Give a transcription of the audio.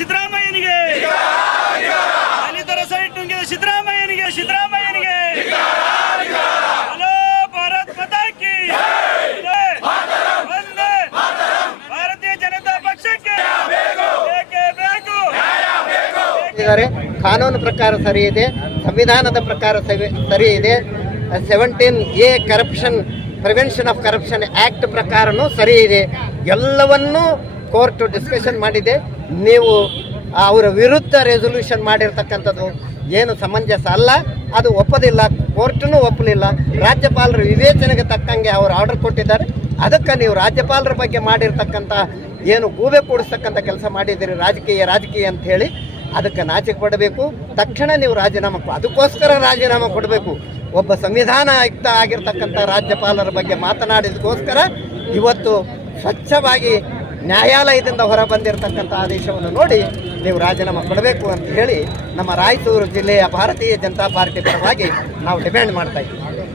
ಸಿದ್ದರಾಮಯ್ಯನಿಗೆ, ದಲಿತರ site ನುಂಗಿದ ಸಿದ್ದರಾಮಯ್ಯನಿಗೆ, hello Bharat ಮಾತಾ ಕಿ ವಂದೇ ಭಾರತೀಯ ಜನತಾ ಪಕ್ಷಕ್ಕೆ ಬೇಕೇ ಬೇಕು. ಕಾನೂನು ಪ್ರಕಾರ ಸರಿ ಇದೆ, ಸಂವಿಧಾನದ ಪ್ರಕಾರ ಸರಿ ಇದೆ. 17A corruption prevention of corruption act ಪ್ರಕಾರನೂ ಸರಿ ಇದೆ. ಎಲ್ಲವನ್ನೂ ಕೋರ್ಟು ಡಿಸ್ಕಷನ್ ಮಾಡಿದೆ. ನೀವು ಅವರ ವಿರುದ್ಧ ರೆಸೊಲ್ಯೂಷನ್ ಮಾಡಿರ್ತಕ್ಕಂಥದ್ದು ಏನು ಸಮಂಜಸ ಅಲ್ಲ, ಅದು ಒಪ್ಪೋದಿಲ್ಲ. ಕೋರ್ಟೂ ಒಪ್ಪಲಿಲ್ಲ. ರಾಜ್ಯಪಾಲರ ವಿವೇಚನೆಗೆ ತಕ್ಕಂಗೆ ಅವರು ಆರ್ಡರ್ ಕೊಟ್ಟಿದ್ದಾರೆ. ಅದಕ್ಕೆ ನೀವು ರಾಜ್ಯಪಾಲರ ಬಗ್ಗೆ ಮಾಡಿರ್ತಕ್ಕಂಥ ಏನು ಗೂಬೆ ಕೂಡಿಸ್ತಕ್ಕಂಥ ಕೆಲಸ ಮಾಡಿದ್ದೀರಿ, ರಾಜಕೀಯ ಅಂತ ಹೇಳಿ ಅದಕ್ಕೆ ನಾಚಿಕೆ ಪಡಬೇಕು. ತಕ್ಷಣ ನೀವು ರಾಜೀನಾಮೆ ಅದಕ್ಕೋಸ್ಕರ ರಾಜೀನಾಮೆ ಕೊಡಬೇಕು. ಒಬ್ಬ ಸಂವಿಧಾನ ಆಯುಕ್ತ ಆಗಿರ್ತಕ್ಕಂಥ ರಾಜ್ಯಪಾಲರ ಬಗ್ಗೆ ಮಾತನಾಡಿದಕ್ಕೋಸ್ಕರ ಇವತ್ತು ಸ್ವಚ್ಛವಾಗಿ ನ್ಯಾಯಾಲಯದಿಂದ ಹೊರ ಬಂದಿರತಕ್ಕಂಥ ಆದೇಶವನ್ನು ನೋಡಿ ನೀವು ರಾಜೀನಾಮೆ ಕೊಡಬೇಕು ಅಂತ ಹೇಳಿ ನಮ್ಮ ರಾಯಚೂರು ಜಿಲ್ಲೆಯ ಭಾರತೀಯ ಜನತಾ ಪಾರ್ಟಿ ಪರವಾಗಿ ನಾವು ಡಿಮ್ಯಾಂಡ್ ಮಾಡ್ತಾ ಇದ್ದೀವಿ.